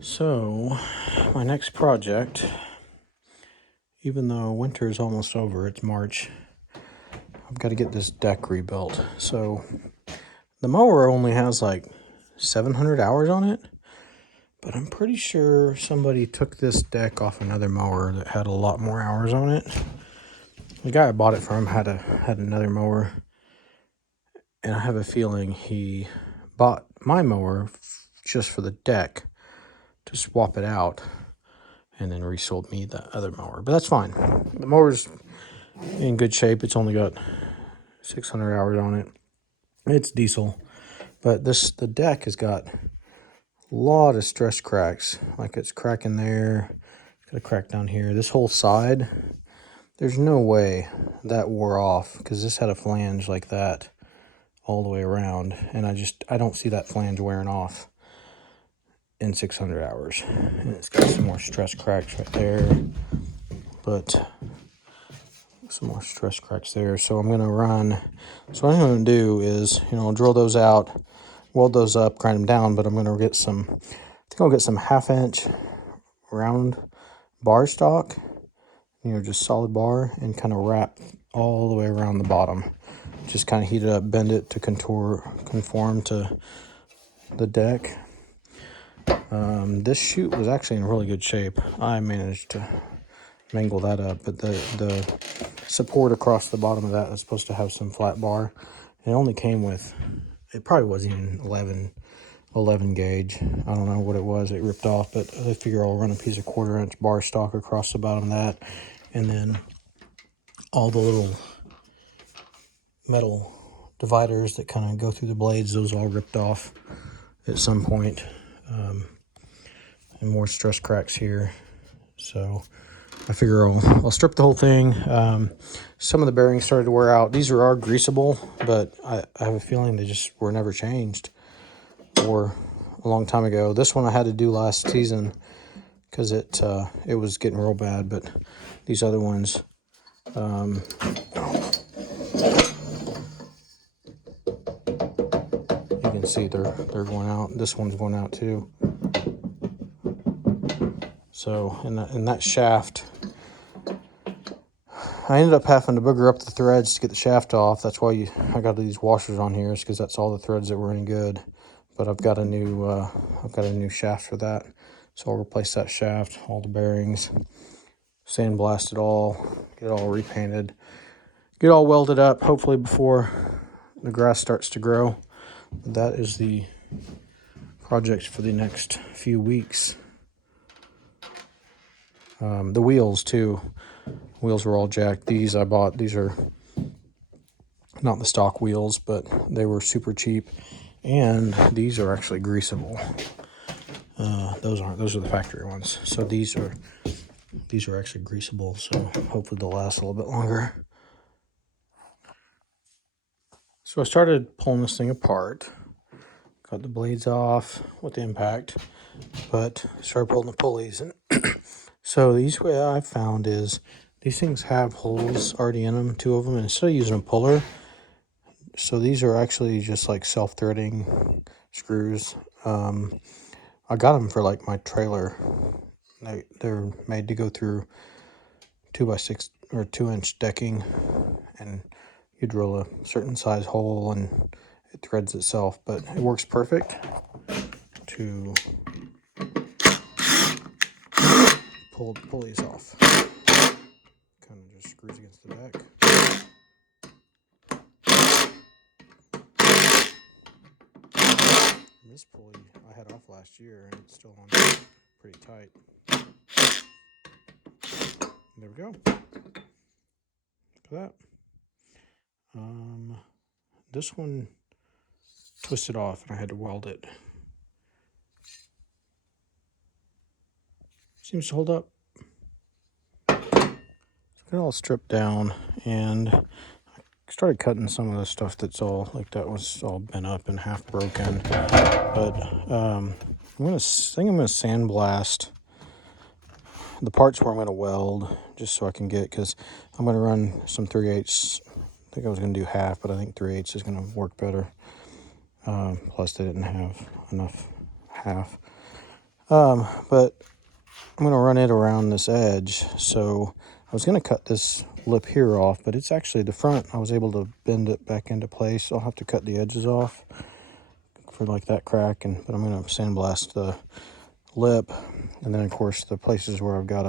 So, my next project, even though winter is almost over, it's March, I've got to get this deck rebuilt. So, the mower only has like 700 hours on it, but I'm pretty sure somebody took this deck off another mower that had a lot more hours on it. The guy I bought it from had another mower, and I have a feeling he bought my mower just for the deck to swap it out and then resold me the other mower. But that's fine. The mower's in good shape. It's only got 600 hours on it. It's diesel. But the deck has got a lot of stress cracks. Like it's cracking there. It's got a crack down here. This whole side, there's no way that wore off because this had a flange like that all the way around. And I don't see that flange wearing off in 600 hours. And it's got some more stress cracks right there. But some more stress cracks there. So I'm going to run. So what I'm going to do is, drill those out, weld those up, grind them down. But I'm going to get some, I think I'll get some 1/2-inch round bar stock, just solid bar, and kind of wrap all the way around the bottom. Just kind of heat it up, bend it to conform to the deck. This chute was actually in really good shape. I managed to mangle that up, but the support across the bottom of that is supposed to have some flat bar. It only came with, it probably wasn't even 11 gauge. I don't know what it was. It ripped off, but I figure I'll run a piece of 1/4-inch bar stock across the bottom of that, and then all the little metal dividers that kind of go through the blades, those all ripped off at some point. And more stress cracks here. So I figure I'll strip the whole thing. Some of the bearings started to wear out. These are greasable, but I have a feeling they just were never changed or a long time ago. This one I had to do last season because it was getting real bad, but these other ones, you can see they're going out. This one's going out too. So in that shaft, I ended up having to booger up the threads to get the shaft off. That's why I got these washers on here, is because that's all the threads that were any good. But I've got a new shaft for that, so I'll replace that shaft, all the bearings, sandblast it all, get it all repainted, get all welded up. Hopefully before the grass starts to grow. That is the project for the next few weeks. The wheels too. Wheels were all jacked. These I bought. These are not the stock wheels, but they were super cheap. And these are actually greasable. Those aren't. Those are the factory ones. So these are actually greasable. So hopefully they'll last a little bit longer. So I started pulling this thing apart. Got the blades off with the impact, but started pulling the pulleys. And so what I found is these things have holes already in them, 2 of them, and instead of using a puller, so these are actually just like self-threading screws. I got them for like my trailer. They're made to go through 2x6 or 2-inch decking, and you drill a certain size hole and it threads itself, but it works perfect to pull the pulleys off. Kind of just screws against the deck. And this pulley I had off last year and it's still on pretty tight. There we go. Look at that. This one twisted off and I had to weld it. Seems to hold up. Got it all stripped down, and I started cutting some of the stuff that's all like that was all bent up and half broken. But I think I'm gonna sandblast the parts where I'm gonna weld, just so I can get, because I'm gonna run some 3/8. I think I was gonna do half, but I think 3/8 is gonna work better. Plus they didn't have enough half. But I'm going to run it around this edge. So I was going to cut this lip here off, but it's actually the front. I was able to bend it back into place. I'll have to cut the edges off for like that crack, but I'm going to sandblast the lip. And then of course the places where I've got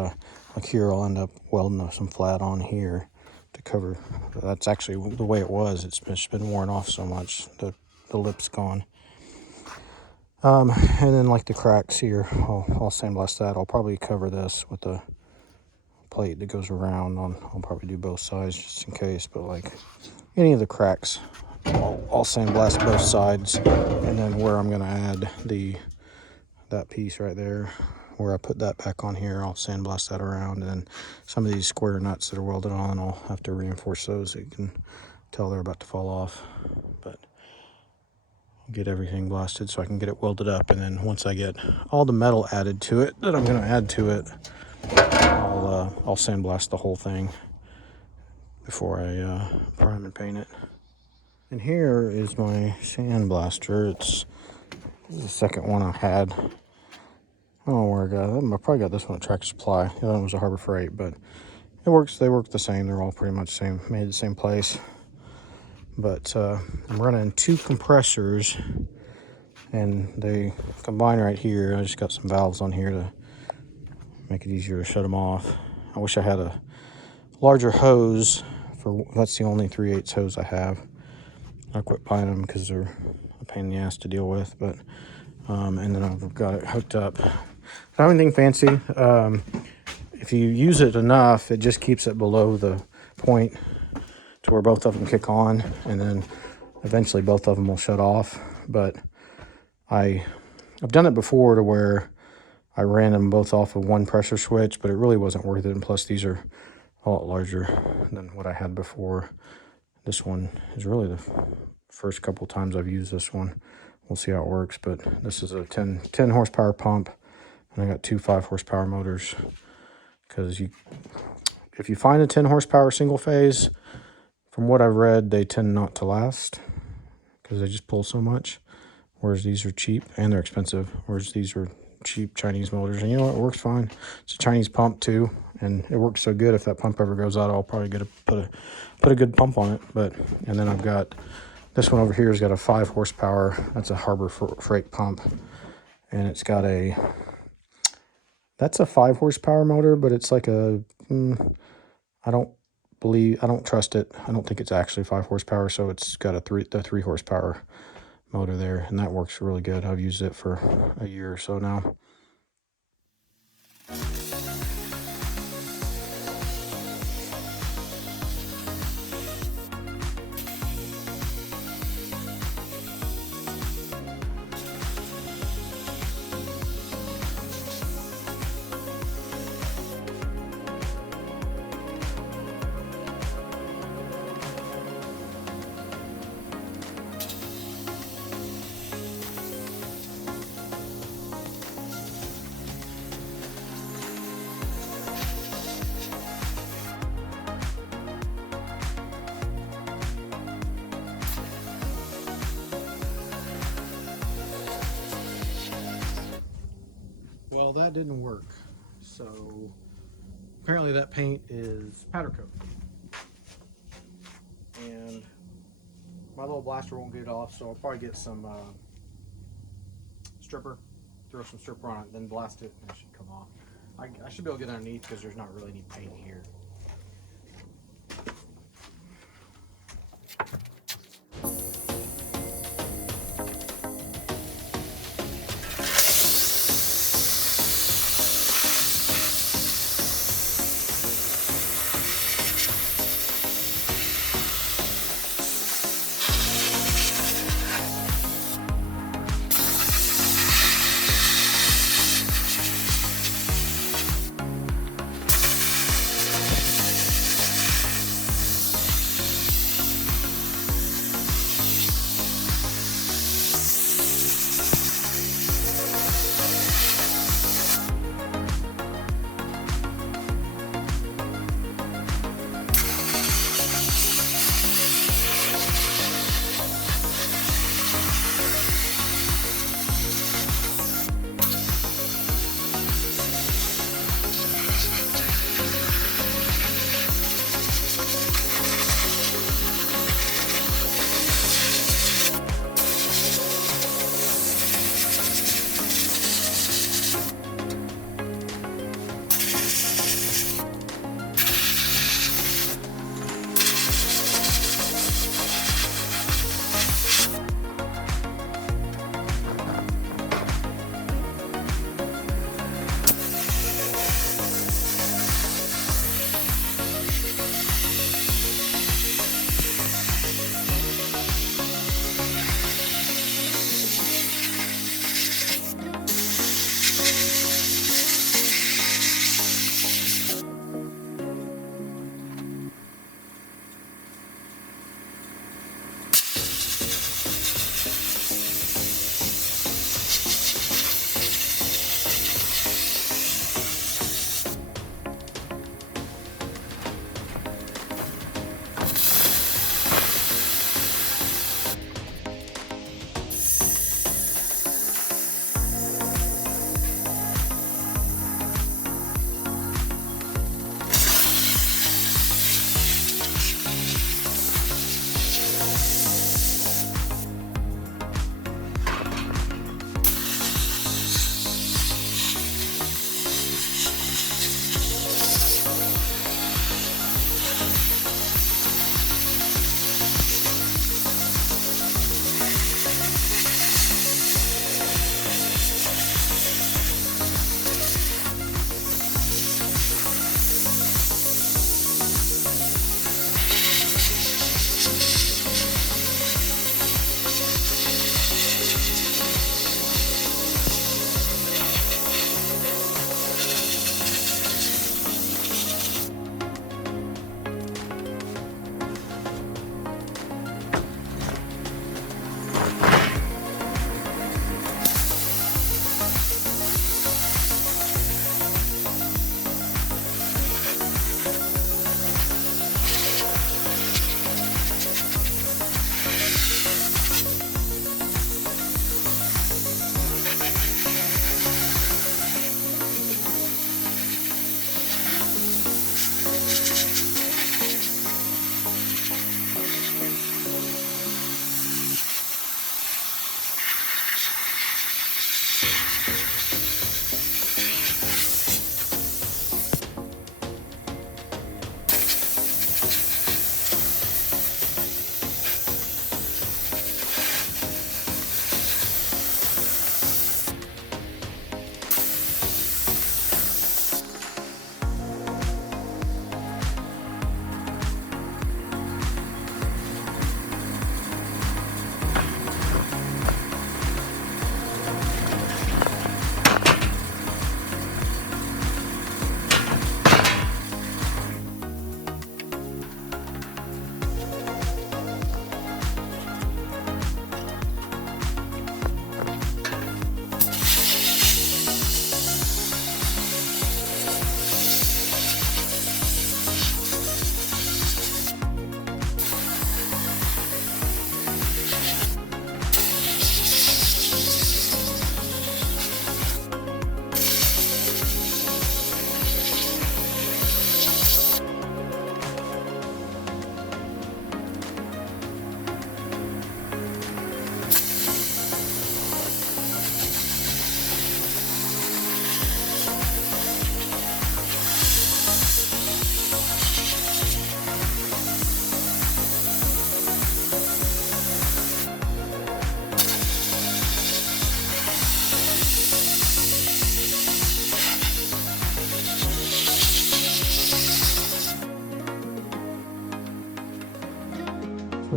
like here, I'll end up welding some flat on here to cover. That's actually the way it was. It's been worn off so much. The lip's gone. And then like the cracks here, I'll sandblast that. I'll probably cover this with a plate that goes around. I'll probably do both sides just in case, but like any of the cracks, I'll sandblast both sides. And then where I'm gonna add that piece right there, where I put that back on here, I'll sandblast that around. And then some of these square nuts that are welded on, I'll have to reinforce those so you can tell they're about to fall off. But I'll get everything blasted so I can get it welded up. And then once I get all the metal added to it that I'm going to add to it, I'll sandblast the whole thing before I prime and paint it. And here is my sandblaster. This is the second one I had. I don't know where I got it. I probably got this one at Tractor Supply. The other one was a Harbor Freight, but it works. They work the same. They're all pretty much same, made the same place. But I'm running 2 compressors, and they combine right here. I just got some valves on here to make it easier to shut them off. I wish I had a larger hose. That's the only 3/8 hose I have. I quit buying them because they're a pain in the ass to deal with. But and then I've got it hooked up. Not anything fancy. If you use it enough, it just keeps it below the point to where both of them kick on, and then eventually both of them will shut off. But I've done it before to where I ran them both off of one pressure switch, but it really wasn't worth it. And plus, these are a lot larger than what I had before. This one is really the first couple times I've used this one. We'll see how it works, but this is a 10 horsepower pump, and I got 2 5 horsepower motors. Because if you find a 10 horsepower single phase, from what I've read, they tend not to last because they just pull so much. Whereas these are cheap and they're expensive. Whereas these are cheap Chinese motors, and you know what, it works fine. It's a Chinese pump too, and it works so good. If that pump ever goes out, I'll probably put a good pump on it. And then I've got this one over here has got a 5 horsepower. That's a Harbor Freight pump, and it's got that's a 5 horsepower motor, but it's like I don't trust it. I don't think it's actually 5 horsepower, so it's got the 3 horsepower motor there, and that works really good. I've used it for a year or so now. Well, that didn't work. So apparently that paint is powder coat. And my little blaster won't get it off, so I'll probably get some stripper, throw some stripper on it, then blast it, and it should come off. I should be able to get underneath because there's not really any paint here.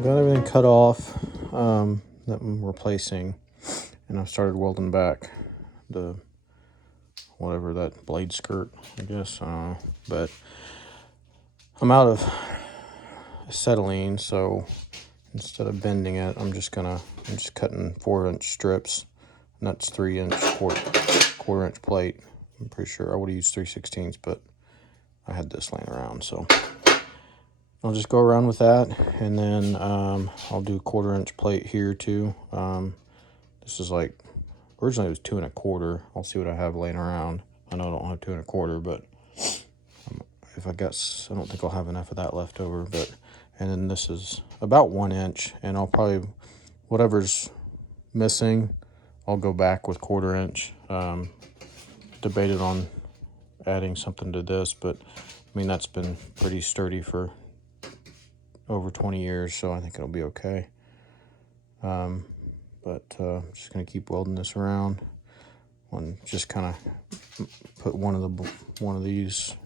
got everything cut off that I'm replacing, and I've started welding back the whatever that blade skirt, I guess. But I'm out of acetylene, so instead of bending it, I'm just cutting 4-inch strips, and that's 3-inch quarter-inch plate. I'm pretty sure I would have used 3/16, but I had this laying around, so I'll just go around with that, and then I'll do 1/4-inch plate here too. This is like, originally it was 2 1/4. I'll see what I have laying around. I know I don't have 2 1/4, but if I guess, I don't think I'll have enough of that left over. But, and then this is about 1 inch, and I'll probably, whatever's missing, I'll go back with 1/4 inch. Debated on adding something to this, but I mean, that's been pretty sturdy for over 20 years, so I think it'll be okay. I'm just gonna keep welding this around. Just kind of put one of these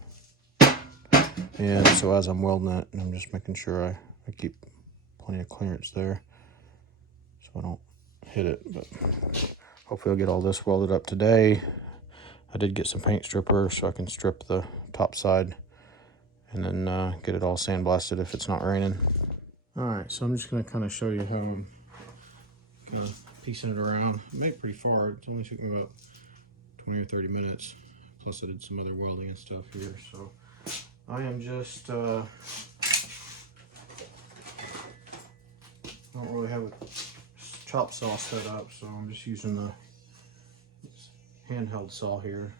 in, so as I'm welding it, I'm just making sure I keep plenty of clearance there, so I don't hit it. But hopefully I'll get all this welded up today. I did get some paint stripper, so I can strip the top side and then get it all sandblasted if it's not raining. Alright, so I'm just going to kind of show you how I'm kind of piecing it around. I made it pretty far. It only took me about 20 or 30 minutes. Plus I did some other welding and stuff here. So I am just, I don't really have a chop saw set up, so I'm just using the handheld saw here.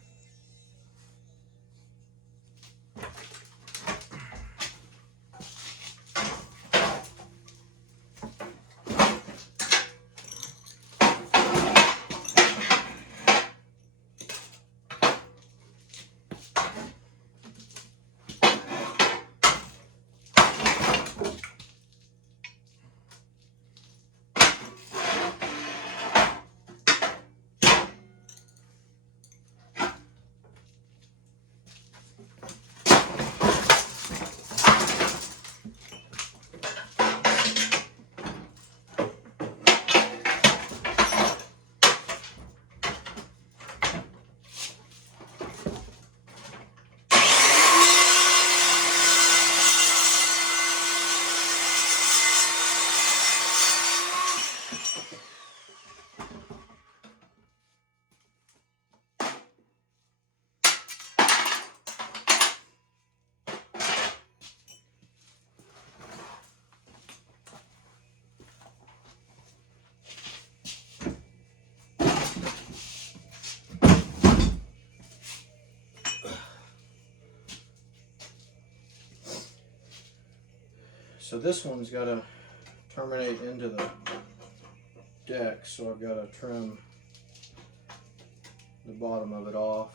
So this one's got to terminate into the deck, so I've got to trim the bottom of it off.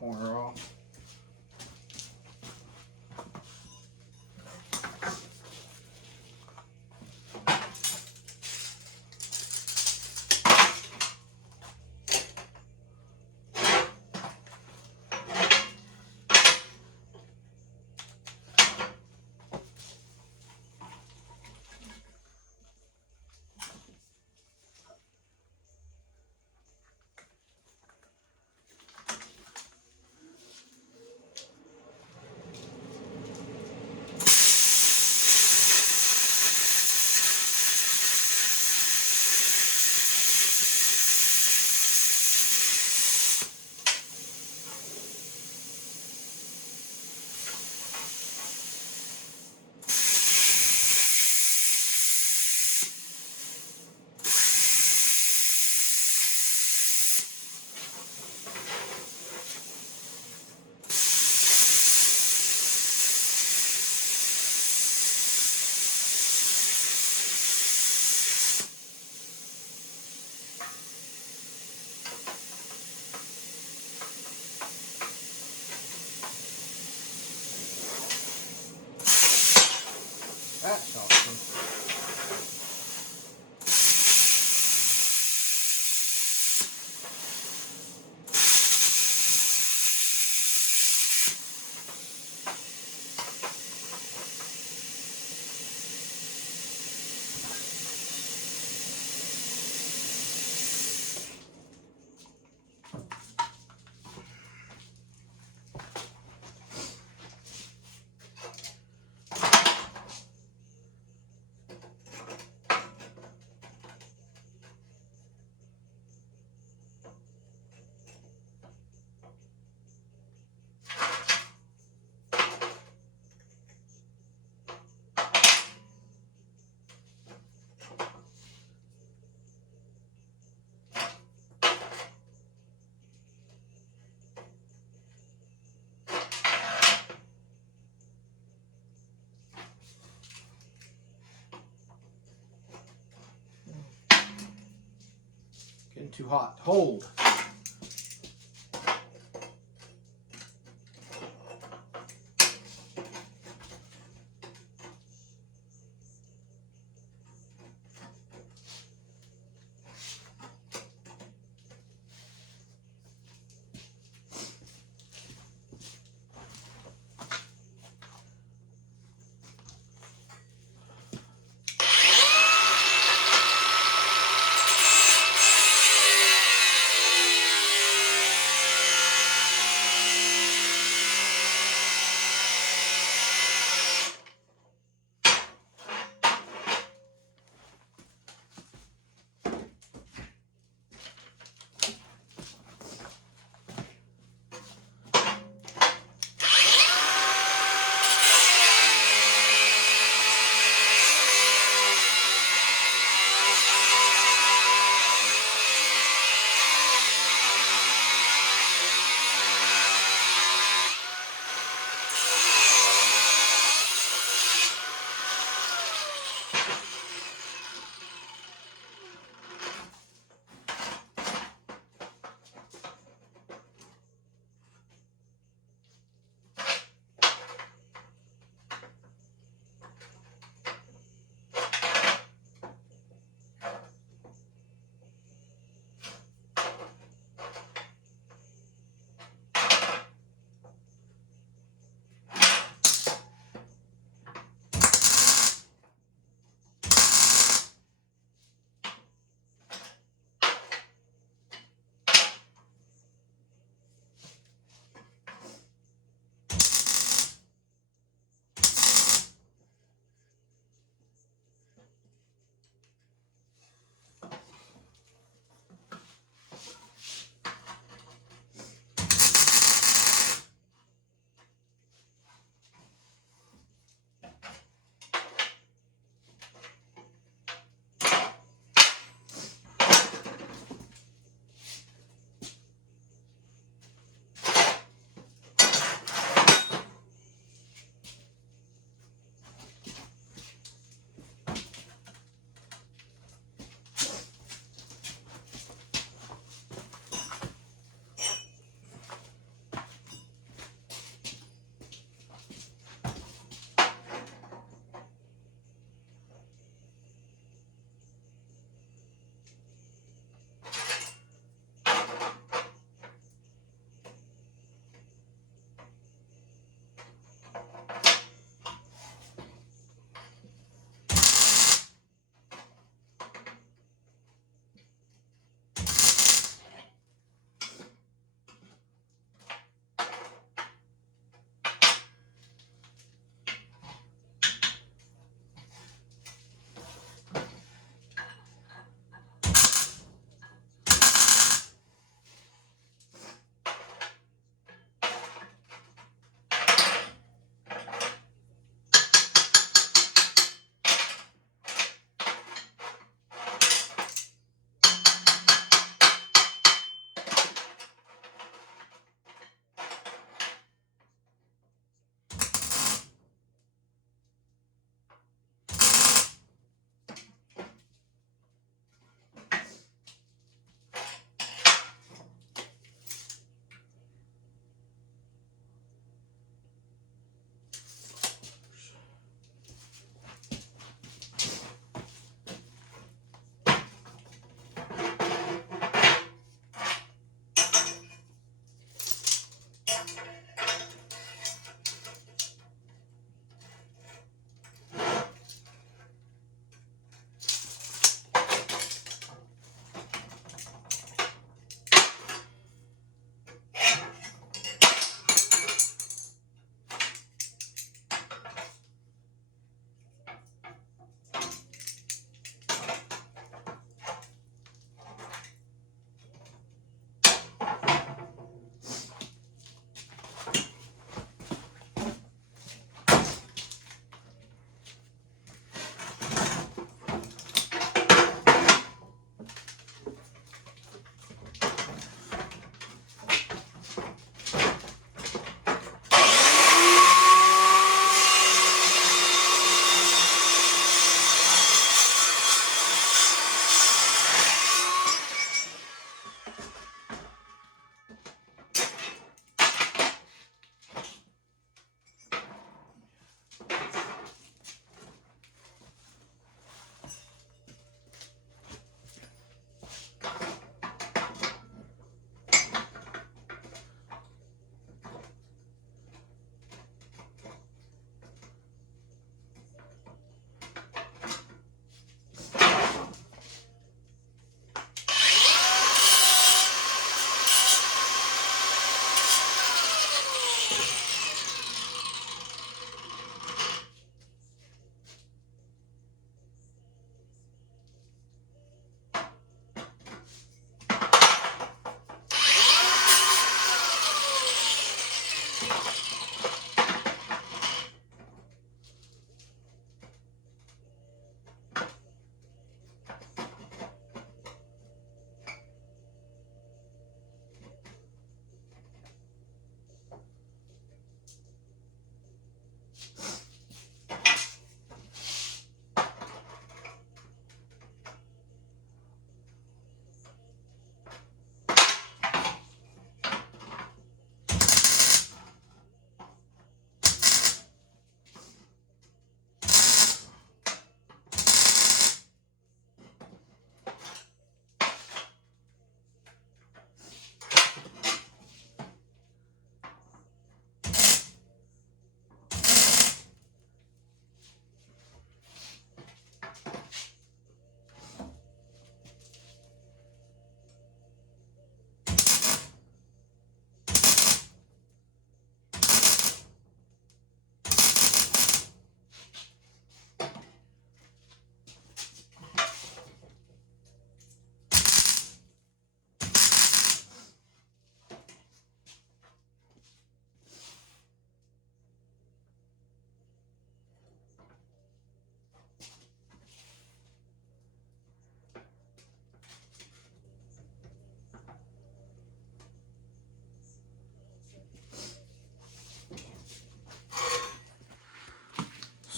Corner off. get too hot to hold.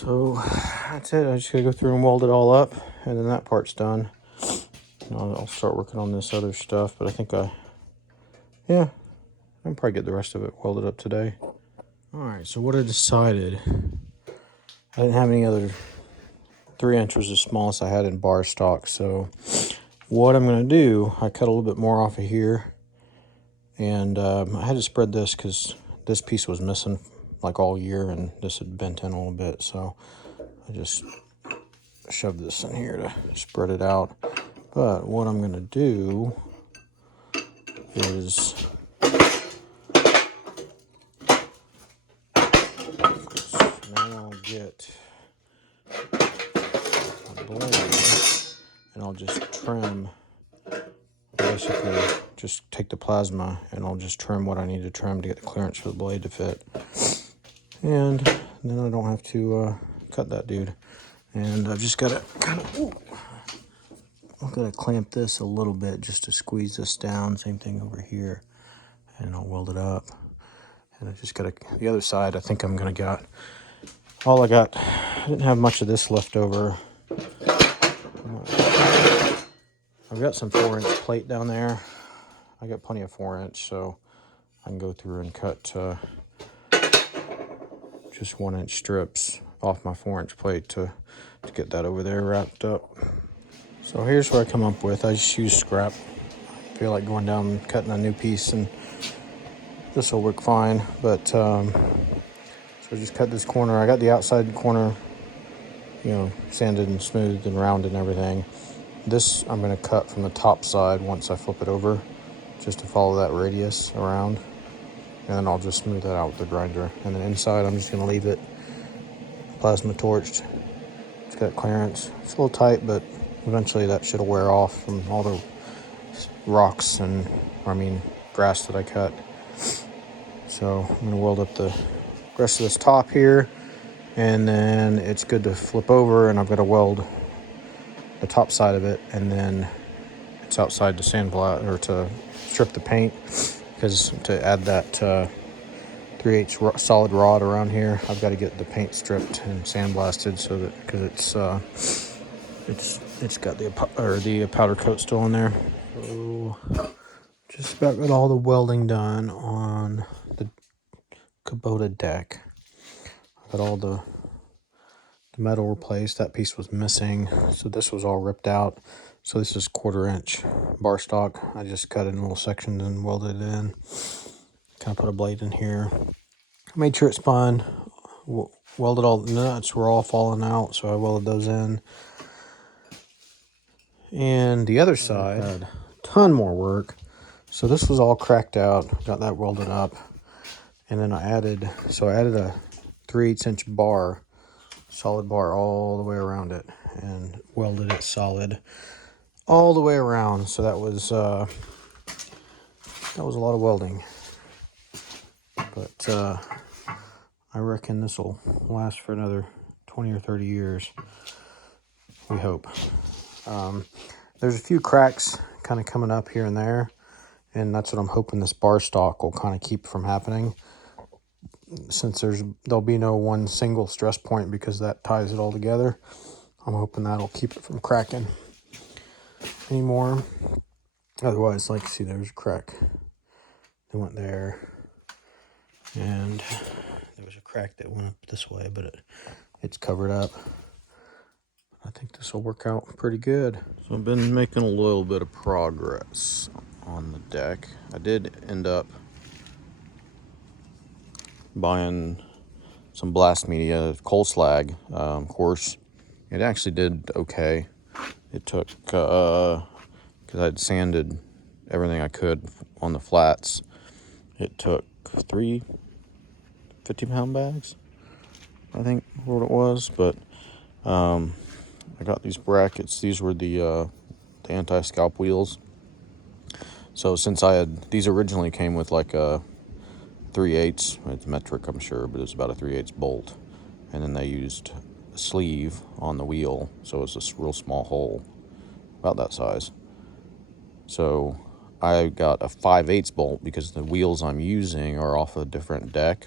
So that's it. I just gotta go through and weld it all up, and then that part's done. I'll start working on this other stuff, but I think yeah, I'll probably get the rest of it welded up today. All right, so what I decided, I didn't have any other 3-inch was the smallest I had in bar stock. So what I'm gonna do, I cut a little bit more off of here, and I had to spread this because this piece was missing like all year, and this had bent in a little bit. So I just shoved this in here to spread it out. But what I'm gonna do is now I'll get a blade and I'll just trim, basically just take the plasma and I'll just trim what I need to trim to get the clearance for the blade to fit. And then I don't have to cut that dude. And I've just got to kind of, I'm going to clamp this a little bit just to squeeze this down. Same thing over here. And I'll weld it up. And I just got to, the other side, I think I'm going to get, all I got, I didn't have much of this left over. I've got some 4-inch plate down there. I got plenty of 4-inch, so I can go through and cut just 1-inch strips off my 4-inch plate to get that over there wrapped up. So here's what I come up with. I just use scrap. I feel like going down and cutting a new piece, and this will work fine. But so I just cut this corner. I got the outside corner, sanded and smoothed and round and everything. This I'm going to cut from the top side once I flip it over, just to follow that radius around. And then I'll just smooth that out with the grinder. And then inside I'm just going to leave it plasma torched. It's got clearance. It's a little tight, but eventually that should wear off from all the rocks and, grass that I cut. So I'm going to weld up the rest of this top here. And then it's good to flip over, and I've got to weld the top side of it, and then it's outside to sandblast or to strip the paint, because to add that 3/8 solid rod around here, I've got to get the paint stripped and sandblasted, so that because it's got the powder coat still in there. So just about got all the welding done on the Kubota deck. I got all the metal replaced. That piece was missing, so this was all ripped out. So this is 1/4-inch bar stock. I just cut it in little sections and welded it in. Kind of put a blade in here. Made sure it spun. Welded all the nuts were all falling out, so I welded those in. And the other side had a ton more work. So this was all cracked out. Got that welded up, and then I added a 3/8-inch bar, solid bar all the way around it, and welded it solid all the way around. So that was a lot of welding, but I reckon this will last for another 20 or 30 years. We hope. There's a few cracks kind of coming up here and there, and that's what I'm hoping this bar stock will kind of keep from happening, since there'll be no one single stress point, because that ties it all together. I'm hoping that'll keep it from cracking anymore. Otherwise, like, see, there's a crack. It went there, and there was a crack that went up this way, but it's covered up. I think this will work out pretty good. So I've been making a little bit of progress on the deck. I did end up buying some blast media, coal slag course. It actually did okay. It took, because I'd sanded everything I could on the flats, it took 3 50-pound bags, I think what it was. But I got these brackets. These were the anti-scalp wheels. So since these originally came with like a 3/8, it's metric I'm sure, but it's about a 3/8 bolt. And then they used a sleeve on the wheel, so it's a real small hole, about that size. So I got a 5/8 bolt because the wheels I'm using are off a different deck,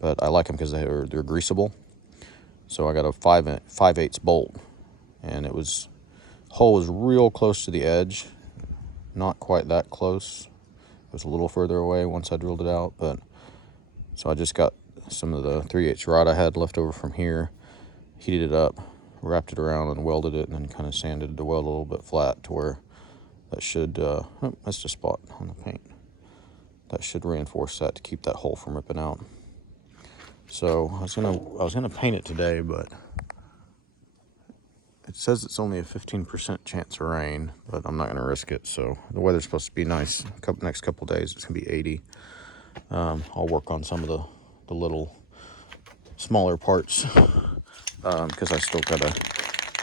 but I like them because they're greasable. So I got a 5/8 bolt, and hole was real close to the edge, not quite that close. It was a little further away once I drilled it out, but so I just got some of the 3/8 rod I had left over from here, heated it up, wrapped it around and welded it, and then kind of sanded the weld a little bit flat to where that should, oh, that's the spot on the paint. That should reinforce that to keep that hole from ripping out. So I was gonna paint it today, but it says it's only a 15% chance of rain, but I'm not gonna risk it. So the weather's supposed to be nice. Next couple days it's gonna be 80. I'll work on some of the little smaller parts because I still gotta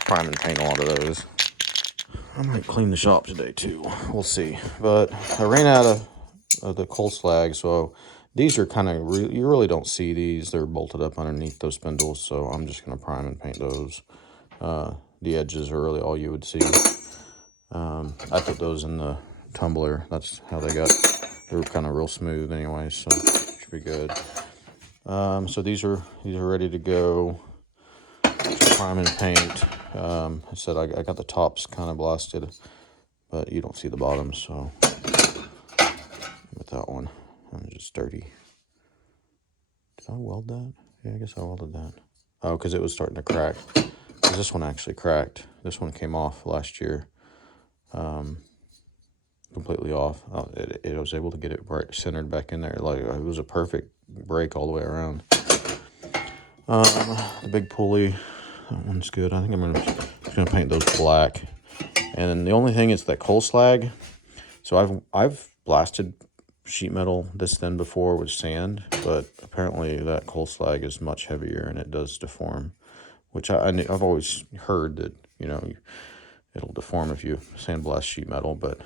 prime and paint a lot of those. I might clean the shop today too. We'll see. But I ran out of the coal slag, so these are kind of you really don't see these. They're bolted up underneath those spindles, so I'm just gonna prime and paint those. The edges are really all you would see. I put those in the tumbler. That's how they were kind of real smooth anyway, so should be good. So these are ready to go. Just prime and paint. I said I got the tops kind of blasted, but you don't see the bottoms, so with that one, I'm just dirty. Did I weld that? Yeah, I guess I welded that. Oh, because it was starting to crack. This one actually cracked. This one came off last year, completely off. It was able to get it right centered back in there. Like it was a perfect break all the way around. The big pulley, that one's good. I think I'm gonna paint those black. And then the only thing is that coal slag. So I've blasted sheet metal this thin before with sand, but apparently that coal slag is much heavier and it does deform, which I've always heard that, you know, it'll deform if you sandblast sheet metal, but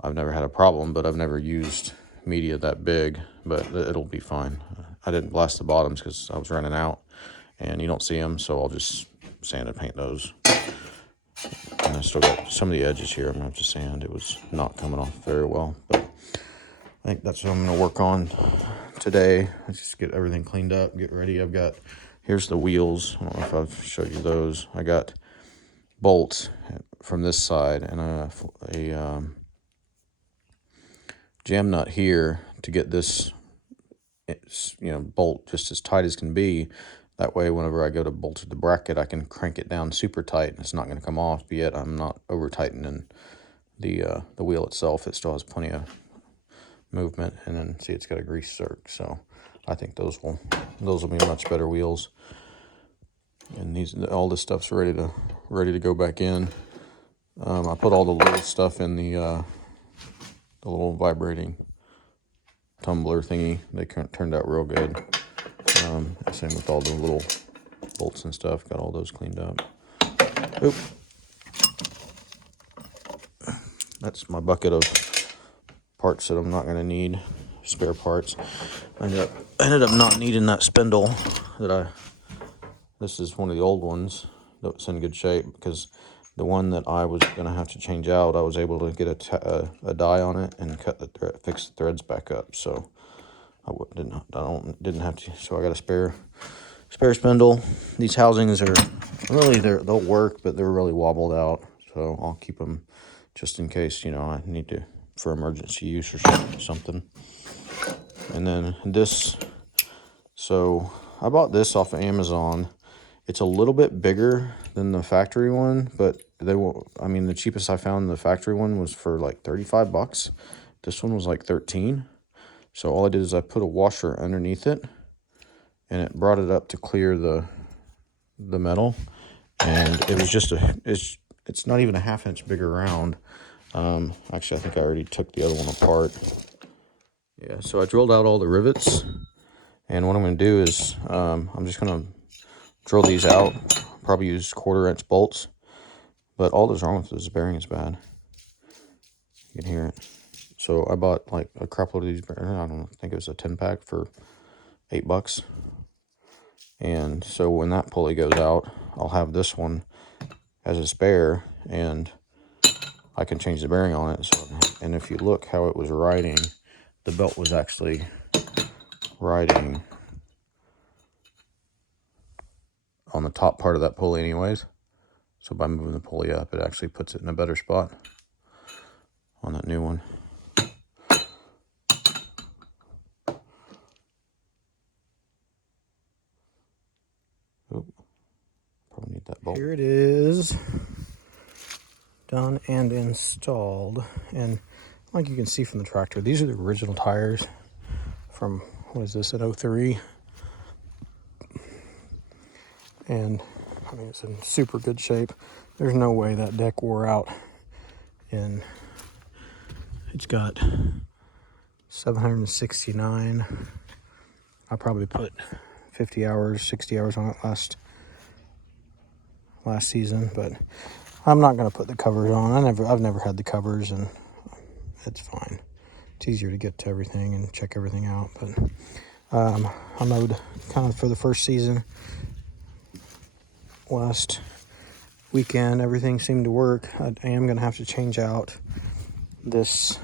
I've never had a problem. But I've never used media that big, but it'll be fine. I didn't blast the bottoms because I was running out and you don't see them, so I'll just sand and paint those. And I still got some of the edges here I'm gonna have to sand. It was not coming off very well, but I think that's what I'm gonna work on today. Let's just get everything cleaned up, get ready. Here's the wheels. I don't know if I've showed you those. I got bolts from this side and a jam nut here to get this, bolt just as tight as can be. That way, whenever I go to bolt the bracket, I can crank it down super tight and it's not going to come off. But yet, I'm not over tightening the wheel itself. It still has plenty of movement. And then see, it's got a grease zerk, so I think those will be much better wheels. And all this stuff's ready to go back in. I put all the little stuff in the little vibrating tumbler thingy. They turned out real good. Same with all the little bolts and stuff. Got all those cleaned up. Oop. That's my bucket of parts that I'm not going to need. Spare parts. I ended up not needing that spindle this is one of the old ones that's in good shape, because the one that I was going to have to change out, I was able to get a die on it and fix the threads back up. So I didn't have to. So I got a spare spindle. These housings are really, they'll work, but they're really wobbled out. So I'll keep them just in case, I need to for emergency use or something. And then this. So I bought this off of Amazon. It's a little bit bigger than the factory one, but the cheapest I found, the factory one was for like $35. This one was like $13. So all I did is I put a washer underneath it, and it brought it up to clear the metal. And it was just it's not even a half-inch bigger round. Actually, I think I already took the other one apart. Yeah, so I drilled out all the rivets, and what I'm going to do is I'm just going to drill these out. Probably use 1/4-inch bolts, but all that's wrong with this bearing is bad. You can hear it. So I bought like a crap load of these. I think it was a 10-pack for $8. And so when that pulley goes out, I'll have this one as a spare, and I can change the bearing on it. So, and if you look how it was riding, the belt was actually riding on the top part of that pulley anyways. So by moving the pulley up, it actually puts it in a better spot on that new one. Oop, probably need that bolt. Here it is, done and installed. And like you can see from the tractor, these are the original tires from, what is this, an 03. And I mean, it's in super good shape. There's no way that deck wore out. And it's got 769. I probably put 50 hours, 60 hours on it last season, but I'm not gonna put the covers on. I've never had the covers, and it's fine. It's easier to get to everything and check everything out. But I mowed kind of for the first season. Last weekend, everything seemed to work. I am gonna have to change out that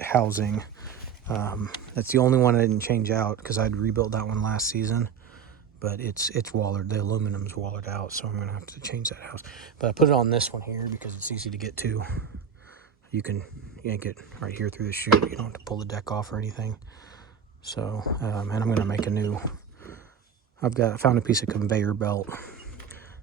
housing. That's the only one I didn't change out because I'd rebuilt that one last season, but it's wallered. The aluminum's wallered out, so I'm gonna have to change that house. But I put it on this one here because it's easy to get to. You can yank it right here through the chute. You don't have to pull the deck off or anything. So, and I'm gonna make a new. I found a piece of conveyor belt.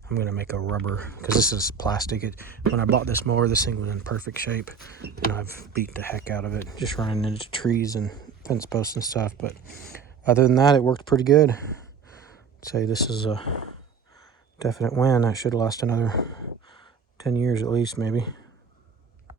I'm gonna make a rubber, because this is plastic. When I bought this mower, this thing was in perfect shape, and I've beat the heck out of it, just running into trees and fence posts and stuff. But other than that, it worked pretty good. I'd say this is a definite win. I should have lost another 10 years at least, maybe.